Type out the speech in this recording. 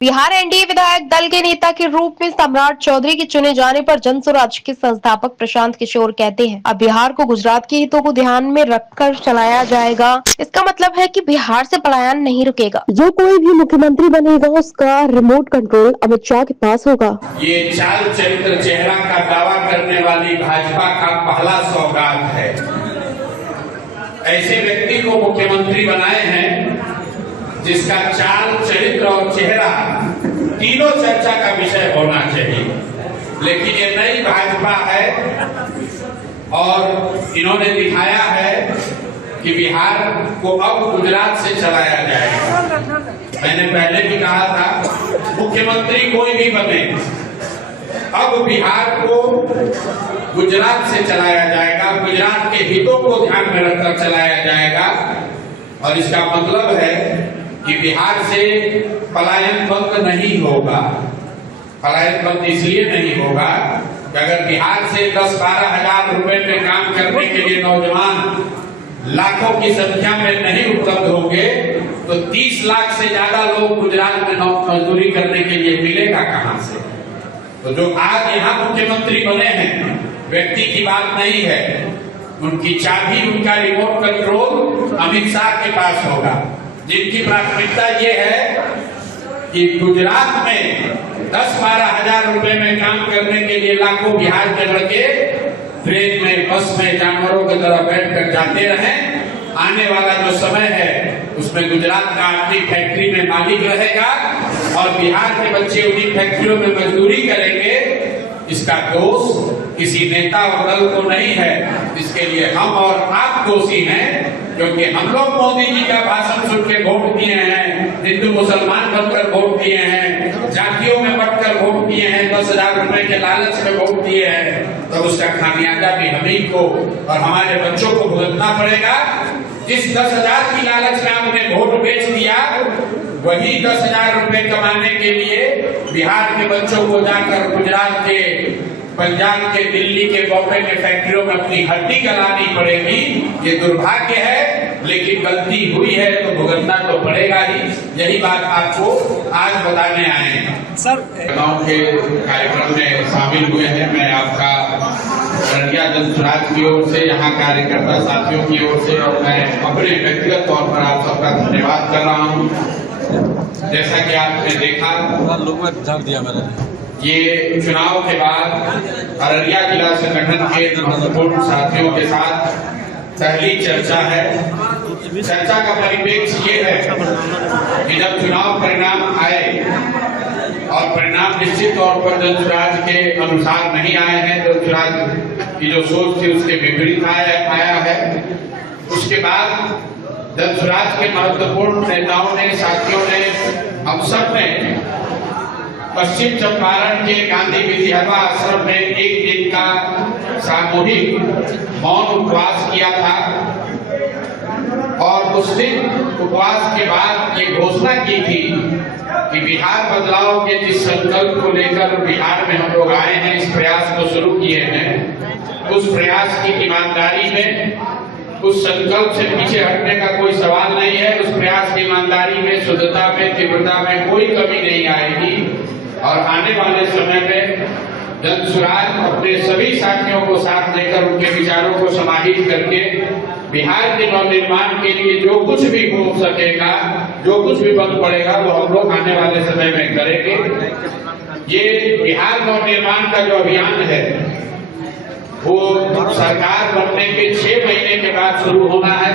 Bihar NDA विधायक दल के नेता के रूप में सम्राट चौधरी के चुने जाने पर जन स्वराज के संस्थापक प्रशांत किशोर कहते हैं, अब बिहार को गुजरात के हितों को ध्यान में रखकर चलाया जाएगा। इसका मतलब है कि बिहार से पलायन नहीं रुकेगा। जो कोई भी मुख्यमंत्री बनेगा उसका रिमोट कंट्रोल अमित शाह के पास होगा। ये चाल चरित्र चेहरा का दावा करने वाली भाजपा का पहला सौगात है। ऐसे व्यक्ति को मुख्यमंत्री बनाए हैं जिसका चाल चरित्र और चेहरा तीनों चर्चा का विषय होना चाहिए। लेकिन ये नई भाजपा है और इन्होंने दिखाया है कि बिहार को अब गुजरात से चलाया जाएगा। मैंने पहले भी कहा था, मुख्यमंत्री कोई भी बने, अब बिहार को गुजरात से चलाया जाएगा, गुजरात के हितों को ध्यान में रखकर चलाया जाएगा। और इसका मतलब है कि बिहार से पलायन बंद नहीं होगा। पलायन बंद इसलिए नहीं होगा कि अगर बिहार से 10-12 हजार रुपए में काम करने के लिए नौजवान लाखों की संख्या में नहीं उपलब्ध होंगे तो 30 लाख से ज्यादा लोग गुजरात में मजदूरी करने के लिए मिलेगा कहां से। तो जो आज यहाँ मुख्यमंत्री बने हैं, व्यक्ति की बात नहीं है, उनकी चाबी, उनका रिमोट कंट्रोल अमित शाह के पास होगा, जिनकी प्राथमिकता ये है कि गुजरात में 10-12 हजार रुपए में काम करने के लिए लाखों बिहार के लड़के ट्रेन में, बस में जानवरों की तरह बैठकर जाते रहें। आने वाला जो समय है उसमें गुजरात का आदमी फैक्ट्री में मालिक रहेगा और बिहार के बच्चे उन्हीं फैक्ट्रियों में मजदूरी करेंगे। इसका दोष किसी नेता और दल को नहीं है, इसके लिए हम और आप दोषी हैं, क्योंकि हम लोग मोदी जी का भाषण सुन के वोट दिए हैं, हिंदू मुसलमान बनकर वोट दिए हैं, जातियों में बंटकर वोट दिए हैं, 10,000 रुपए के लालच में वोट दिए हैं। तो उसका खामियाजा भी हम ही को और हमारे बच्चों को भुगतना पड़ेगा। जिस 10,000 की लालच में आपने वोट बेच दिया, वही 10,000 रुपए कमाने के लिए बिहार के बच्चों को जाकर गुजरात के, पंजाब के, दिल्ली के, बॉम्बे के फैक्ट्रियों में अपनी हड्डी गलानी पड़ेगी। ये दुर्भाग्य है, लेकिन गलती हुई है तो भुगतना तो पड़ेगा ही। यही बात आपको आज बताने आए हैं। सर, गांव के कार्यक्रम में शामिल हुए हैं। मैं आपका अररिया जन स्वराज की ओर से, यहाँ कार्यकर्ता साथियों की ओर से और मैं अपने व्यक्तिगत तौर पर आप सबका धन्यवाद कर रहा हूँ। जैसा कि आपने देखा, ये चुनाव के बाद अररिया जिला संगठन के महत्वपूर्ण साथियों के साथ पहली चर्चा है। चर्चा का परिप्रेक्ष्य ये है कि जब चुनाव परिणाम आए और परिणाम निश्चित तौर पर जन स्वराज के अनुसार नहीं आए हैं, जन स्वराज की जो सोच थी उसके विपरीत आया है, उसके बाद जन स्वराज के महत्वपूर्ण नेताओं ने, साथियों ने, हम सब ने पश्चिम चंपारण के गांधी विद्यालय आश्रम में एक दिन का सामूहिक मौन उपवास किया था और उस दिन उपवास के बाद ये घोषणा की थी कि बिहार बदलाव के जिस संकल्प को लेकर बिहार में हम लोग आए हैं, इस प्रयास को शुरू किए हैं, उस प्रयास की ईमानदारी में, उस संकल्प से पीछे हटने का कोई सवाल नहीं है। उस प्रयास की ईमानदारी में, शुद्धता में, तीव्रता में कोई कमी नहीं आएगी और आने वाले समय में जन स्वराज अपने सभी साथियों को साथ लेकर उनके विचारों को समाहित करके बिहार के नवनिर्माण के लिए जो कुछ भी हो सकेगा, जो कुछ भी बन पड़ेगा, वो हम लोग आने वाले समय में करेंगे। ये बिहार नवनिर्माण का जो अभियान है वो सरकार बनने के 6 महीने के बाद शुरू होना है।